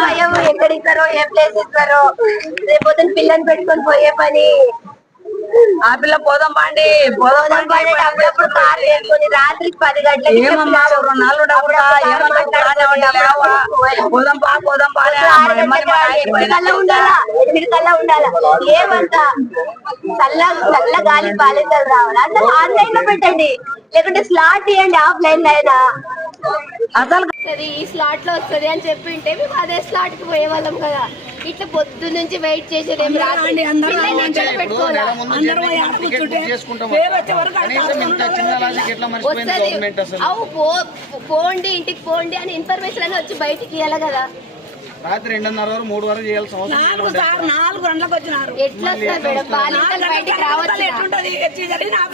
భయం ఎక్కడ ఇస్తారో ఏ ప్లేస్ ఇస్తారో రేపు పిల్లని పెట్టుకొని పోయే పని ఆ పిల్ల పోదాం పాండి పోదాం అప్పుడప్పుడు కార్ వేసుకొని రాత్రి పది గంటలకి ఏమమ్మా రెండు నాలుగు ఏమన్నా? పోదాం పా పోదాం ఉండాలా? ఉండాలా? ఏమంతా చల్ల చల్ల గాలి పాలించాలి రావాలి? అసలు ఆన్లైన్లో పెట్టండి. లేకుంటే స్లాట్ ఇవ్వండి ఆఫ్లైన్లో అయినా. అసలు ఈ స్లాట్లో వస్తుంది అని చెప్పి ఉంటే మేము అదే స్లాట్కి పోయేవాళ్ళం కదా. ఇట్లా పొద్దు నుంచి వెయిట్ చేసేది ఏం వస్తుంది. అవు పోండి ఇంటికి పోండి అని ఇన్ఫర్మేషన్ అని వచ్చి బయటికి ఇవ్వాలి కదా? రాత్రి రెండున్నర వరకు మూడు వరకు చేయాల్సిన అవసరం నాలుగు సార్ నాలుగు గంటలకు వచ్చినారు. ఎట్లా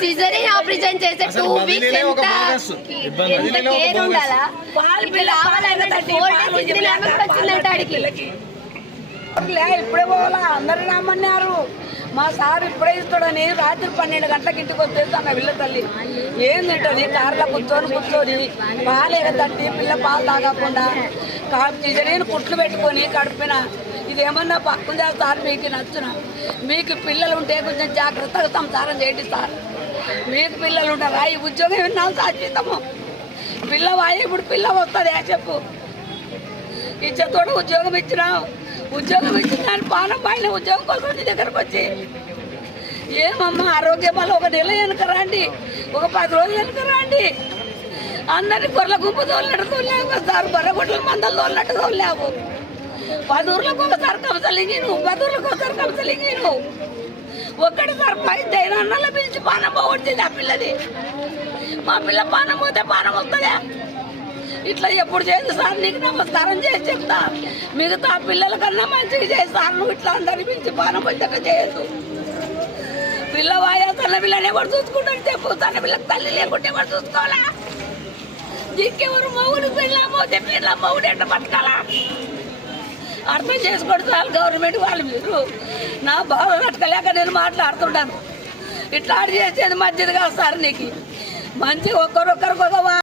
సిజరీన్ ఆపరేషన్ చేసే టూ వీక్స్ ఎంత కేర్. ఉండాలా? రావాలంటే వచ్చిందంట లే, ఇప్పుడే పోవాలా? అందరు రమ్మన్నారు. మా సార్ ఇప్పుడే ఇస్తాడని రాత్రి పన్నెండు గంటలకు ఇంటికి వచ్చేసి అన్న పిల్ల తల్లి. ఏం తింటది కార్లో కూర్చొని కూర్చొని? పాలు ఎగతట్టి పిల్ల పాలు తాగకుండా? జరిగిన కుట్లు పెట్టుకొని కడుపున. ఇదేమన్నా పక్కన సార్? మీకు నచ్చిన? మీకు పిల్లలు ఉంటే కొంచెం జాగ్రత్తగా సంసారం చేయండి సార్. మీకు పిల్లలు ఉంటారా? ఈ ఉద్యోగం విన్నాం సాధ్యతము పిల్లవాయి ఇప్పుడు పిల్ల వస్తుంది చెప్పు. ఇచ్చతోడు ఉద్యోగం ఇచ్చినావు. ఉద్యోగం ఇచ్చిందని పానం పైన ఉద్యోగం కోసం నీ దగ్గరకు వచ్చి. ఏమమ్మా ఆరోగ్య వల్ల ఒక నెల వెనుక రండి ఒక పది రోజులు వెనుక రండి. అందరినీ గొర్రెల గుంపు తోలినట్టు తోలేవు సార్ బర్రెగొడ్ల మందలు తోలినట్టు తోలేవు పది ఊర్లకు ఒకసారి కంసలింగి నువ్వు పది ఊర్లకు ఒకసారి కంసలింగి నువ్వు ఒక్కటిసారి పై దైనాన్నలో పిలిచి పానం పోగొట్టింది ఆ పిల్లది మా పిల్ల పానం పోతే పానం వస్తుందా? ఇట్లా ఎప్పుడు చేసి సార్ నీకు నమస్కారం చేసి చెప్తా. మిగతా పిల్లల కన్నా మంచిగా చేసి సార్ నువ్వు ఇట్లా అందరి పిలిచి పానం వచ్చాక చేయదు పిల్లవాయా తన పిల్లని ఎవరు చూసుకుంటారు చెప్పు. తన పిల్లకి తల్లి లేకుంటే ఎవరు చూసుకోవాలా? ఇంకెవరు మౌడు పిల్లమ్మో పిల్ల మౌడు ఎంట పట్టుకోవాలా అర్థం చేసుకోండి చాలు గవర్నమెంట్ వాళ్ళు మీరు. నా బాధ పట్టుకోలేక నేను మాట్లాడుతుంటాను ఇట్లా చేసేది మంచిది కాదు సార్ నీకు. మంచి ఒక్కరొక్కరికి ఒక